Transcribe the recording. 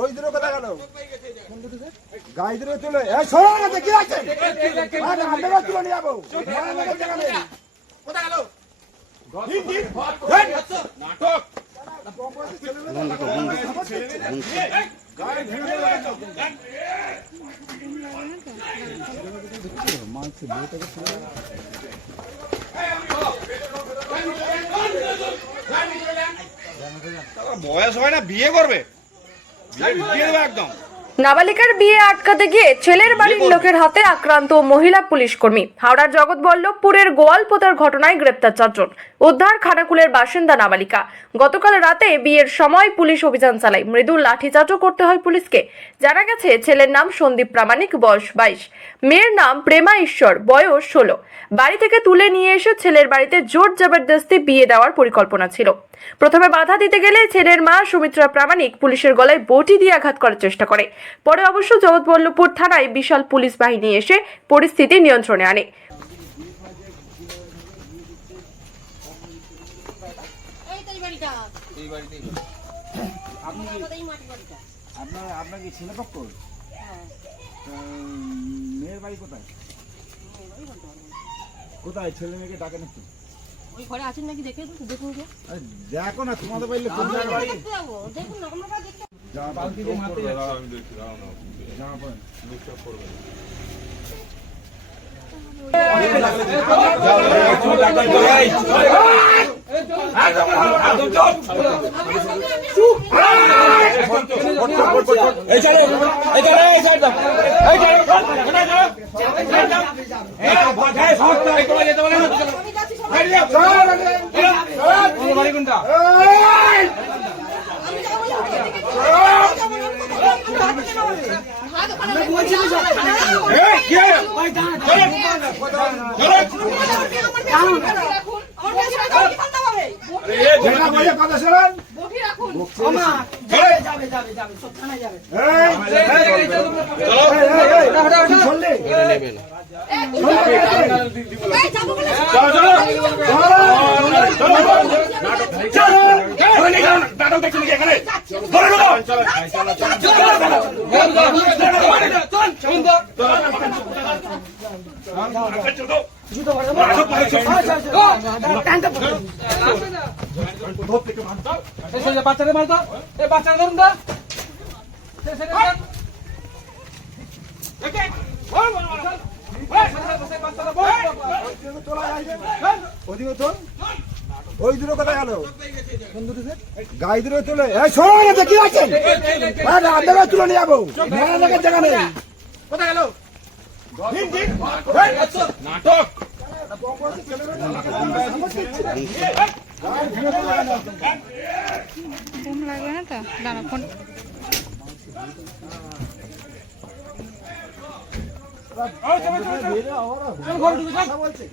ওই দূরে কথা গেল গাই দূরে তুলে কি আছে তুলে নিয়ে যাবো কোথায় গেল নাটক বয়স হয় না বিয়ে করবে একদম। নাবালিকার বিয়ে আটকাতে গিয়ে ছেলের বাড়ির লোকের হাতে আক্রান্ত মহিলা পুলিশ কর্মী। হাওড়ার জগৎবল্লভপুরের গোয়ালপোতার ঘটনায় গ্রেপ্তার 4 জন। উদ্ধার খানাকুলের বাসিন্দা নাবালিকা। গতকাল রাতে বিয়ের সময় পুলিশ অভিযান চালায়। মৃদু লাঠিচার্জও করতে হয় পুলিশকে। জানা গেছে ছেলের নাম সন্দীপ প্রামাণিক, বয়স 22, মেয়ের নাম প্রেমা ঈশ্বর, বয়স 16। বাড়ি থেকে তুলে নিয়ে এসে ছেলের বাড়িতে জোর জবরদস্তি বিয়ে দেওয়ার পরিকল্পনা ছিল। প্রথমে বাধা দিতে গেলে ছেলের মা সুমিত্রা প্রামাণিক পুলিশের গলায় বটি দিয়ে আঘাত করার চেষ্টা করে। পরে অবশ্য জগৎবল্লভপুর থানায় বিশাল পুলিশ বাহিনী এসে পরিস্থিতি নিয়ন্ত্রণে আনে। আপনার কি ছেলে পক্ষ? মেয়ের বাড়ি কোথায়? কোথায় ছেলে মেয়েকে ডাকেন একটু? ওই ঘরে আছেন নাকি দেখে দেখুন। দেখো না তোমাদের বাড়িতে কোন জায়গায় দেখুন না আমরা দেখতে বালতি দিয়ে মারতে যাচ্ছে। আমি দেখি দাও না জামা পড়ে ডিস্টার্ব করবে না। এই চলো এই চলো এই সাইড দাও এই চলো ভাগায় সব তো একবার যেতে বলে না চলো বাড়ি কোনটা বাচ্চাদের মারতো বাচ্চাদের ধরুন না ওই দূরে কথা গেল গাই দূরে তুলে কি আছে তুলে নিয়ে যাবো জায়গা নেই কোথায় গেল নাটক লাগবে না তো দাঁড়া ফোন বলছে